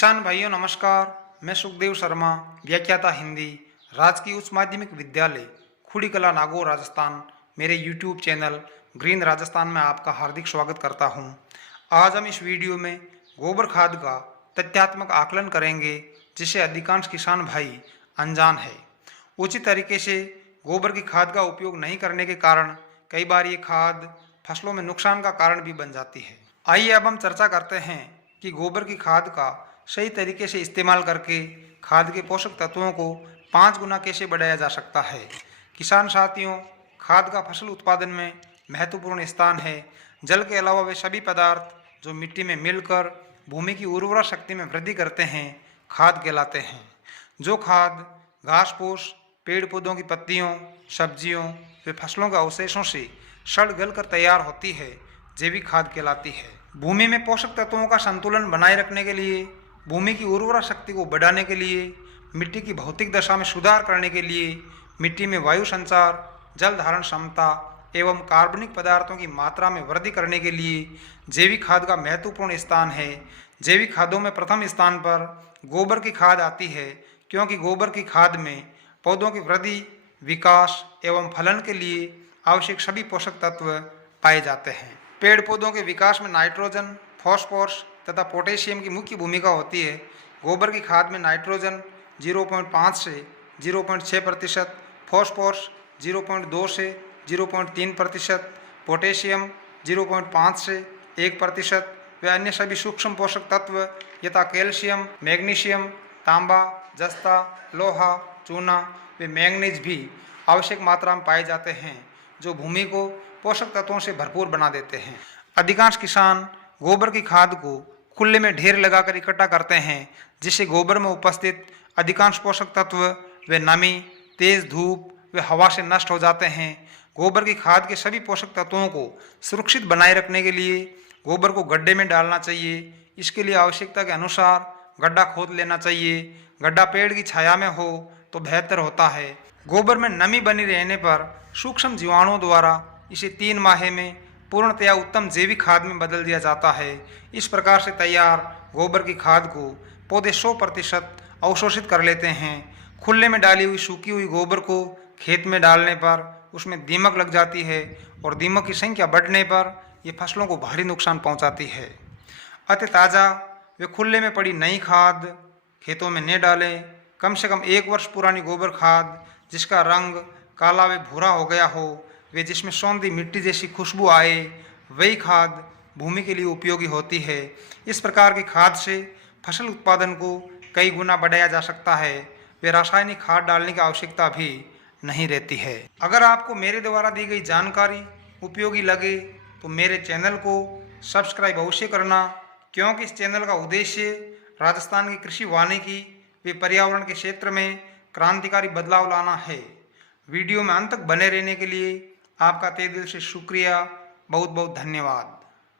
किसान भाइयों नमस्कार। मैं सुखदेव शर्मा, व्याख्याता हिंदी, राजकीय उच्च माध्यमिक विद्यालय खुड़ी कला नागौर राजस्थान। मेरे यूट्यूब चैनल ग्रीन राजस्थान में आपका हार्दिक स्वागत करता हूं। आज हम इस वीडियो में गोबर खाद का तथ्यात्मक आकलन करेंगे जिसे अधिकांश किसान भाई अनजान है। उचित तरीके से गोबर की खाद का उपयोग नहीं करने के कारण कई बार ये खाद फसलों में नुकसान का कारण भी बन जाती है। आइए अब हम चर्चा करते हैं कि गोबर की खाद का सही तरीके से इस्तेमाल करके खाद के पोषक तत्वों को 5 गुना कैसे बढ़ाया जा सकता है। किसान साथियों, खाद का फसल उत्पादन में महत्वपूर्ण स्थान है। जल के अलावा वे सभी पदार्थ जो मिट्टी में मिलकर भूमि की उर्वरा शक्ति में वृद्धि करते हैं खाद कहलाते हैं। जो खाद घास फूस, पेड़ पौधों की पत्तियों, सब्जियों व फसलों के अवशेषों से सड़ गल कर तैयार होती है जैविक खाद कहलाती है। भूमि में पोषक तत्वों का संतुलन बनाए रखने के लिए, भूमि की उर्वरा शक्ति को बढ़ाने के लिए, मिट्टी की भौतिक दशा में सुधार करने के लिए, मिट्टी में वायु संचार, जल धारण क्षमता एवं कार्बनिक पदार्थों की मात्रा में वृद्धि करने के लिए जैविक खाद का महत्वपूर्ण स्थान है। जैविक खादों में प्रथम स्थान पर गोबर की खाद आती है, क्योंकि गोबर की खाद में पौधों की वृद्धि, विकास एवं फलन के लिए आवश्यक सभी पोषक तत्व पाए जाते हैं। पेड़ पौधों के विकास में नाइट्रोजन, फॉस्फोरस तथा पोटेशियम की मुख्य भूमिका होती है। गोबर की खाद में नाइट्रोजन 0.5 से 0.6%, फॉस्फोरस 0.2 से 0.3%, पोटेशियम 0.5 से 1% व अन्य सभी सूक्ष्म पोषक तत्व यथा कैल्शियम, मैग्नीशियम, तांबा, जस्ता, लोहा, चूना व मैंगनीज भी आवश्यक मात्रा में पाए जाते हैं, जो भूमि को पोषक तत्वों से भरपूर बना देते हैं। अधिकांश किसान गोबर की खाद को खुले में ढेर लगाकर इकट्ठा करते हैं, जिससे गोबर में उपस्थित अधिकांश पोषक तत्व व नमी तेज धूप व हवा से नष्ट हो जाते हैं। गोबर की खाद के सभी पोषक तत्वों को सुरक्षित बनाए रखने के लिए गोबर को गड्ढे में डालना चाहिए। इसके लिए आवश्यकता के अनुसार गड्ढा खोद लेना चाहिए। गड्ढा पेड़ की छाया में हो तो बेहतर होता है। गोबर में नमी बनी रहने पर सूक्ष्म जीवाणुओं द्वारा इसे 3 माह में पूर्णतया उत्तम जैविक खाद में बदल दिया जाता है। इस प्रकार से तैयार गोबर की खाद को पौधे 100% अवशोषित कर लेते हैं। खुले में डाली हुई सूखी हुई गोबर को खेत में डालने पर उसमें दीमक लग जाती है और दीमक की संख्या बढ़ने पर यह फसलों को भारी नुकसान पहुंचाती है। अतः ताज़ा व खुले में पड़ी नई खाद खेतों में न डालें। कम से कम 1 वर्ष पुरानी गोबर खाद जिसका रंग काला व भूरा हो गया हो, वे जिसमें सौंधी मिट्टी जैसी खुशबू आए, वही खाद भूमि के लिए उपयोगी होती है। इस प्रकार की खाद से फसल उत्पादन को कई गुना बढ़ाया जा सकता है। वे रासायनिक खाद डालने की आवश्यकता भी नहीं रहती है। अगर आपको मेरे द्वारा दी गई जानकारी उपयोगी लगे तो मेरे चैनल को सब्सक्राइब अवश्य करना, क्योंकि इस चैनल का उद्देश्य राजस्थान की कृषि वानिकी व पर्यावरण के क्षेत्र में क्रांतिकारी बदलाव लाना है। वीडियो में अंत तक बने रहने के लिए आपका तहे दिल से शुक्रिया। बहुत बहुत धन्यवाद।